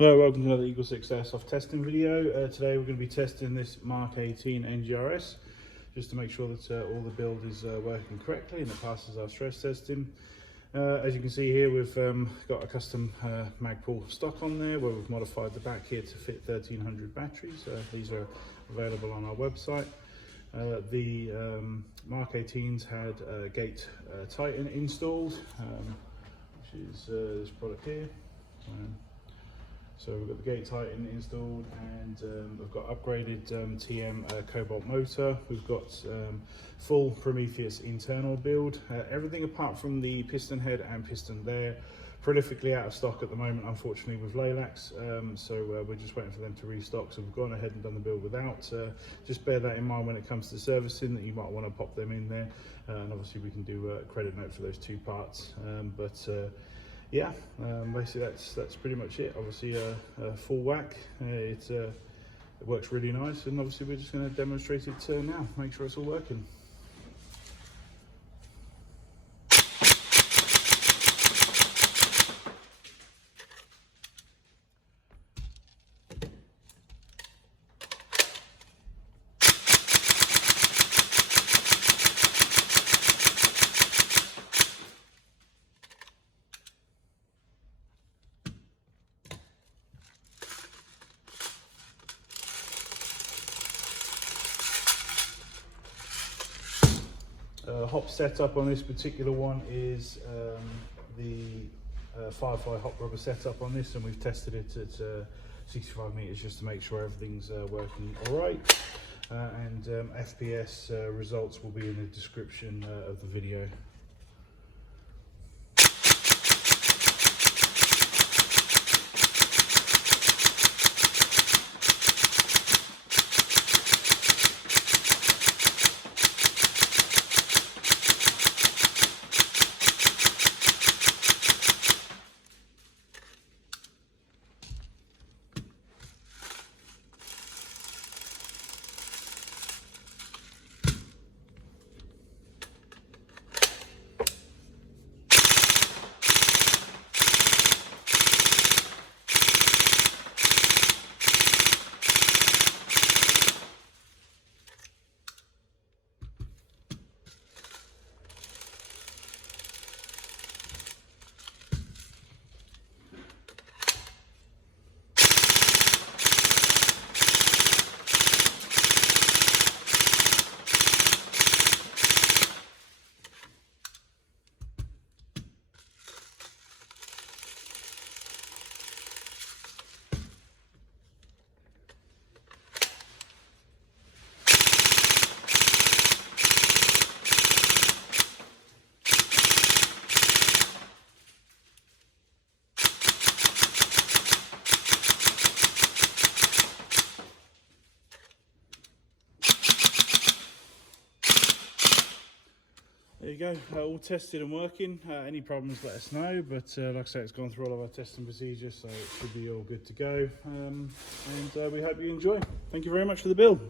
Hello, welcome to another EagleSix Airsoft testing video. Today we're going to be testing this MK18 NGRS just to make sure that all the build is working correctly and it passes our stress testing. As you can see here, we've got a custom Magpul stock on there where we've modified the back here to fit 1300 batteries. These are available on our website. The MK18s had gate Titan installed, which is this product here. So we've got the gate Titan installed, and we've got upgraded TM Cobalt Motor. We've got full Prometheus internal build. Everything apart from the piston head and piston there, prolifically out of stock at the moment, unfortunately, with Laylax. So we're just waiting for them to restock. So we've gone ahead and done the build without. Just bear that in mind when it comes to servicing, that you might want to pop them in there. And obviously we can do a credit note for those two parts. Yeah, basically that's pretty much it. Obviously a full whack, it works really nice, and obviously we're just going to demonstrate it now, make sure it's all working. Hop setup on this particular one is the Firefly hop rubber setup on this, and we've tested it at 65 meters just to make sure everything's working all right. And FPS results will be in the description of the video. There you go, all tested and working. Any problems, let us know, but like I say, it's gone through all of our testing procedures, so it should be all good to go. And we hope you enjoy. Thank you very much for the build.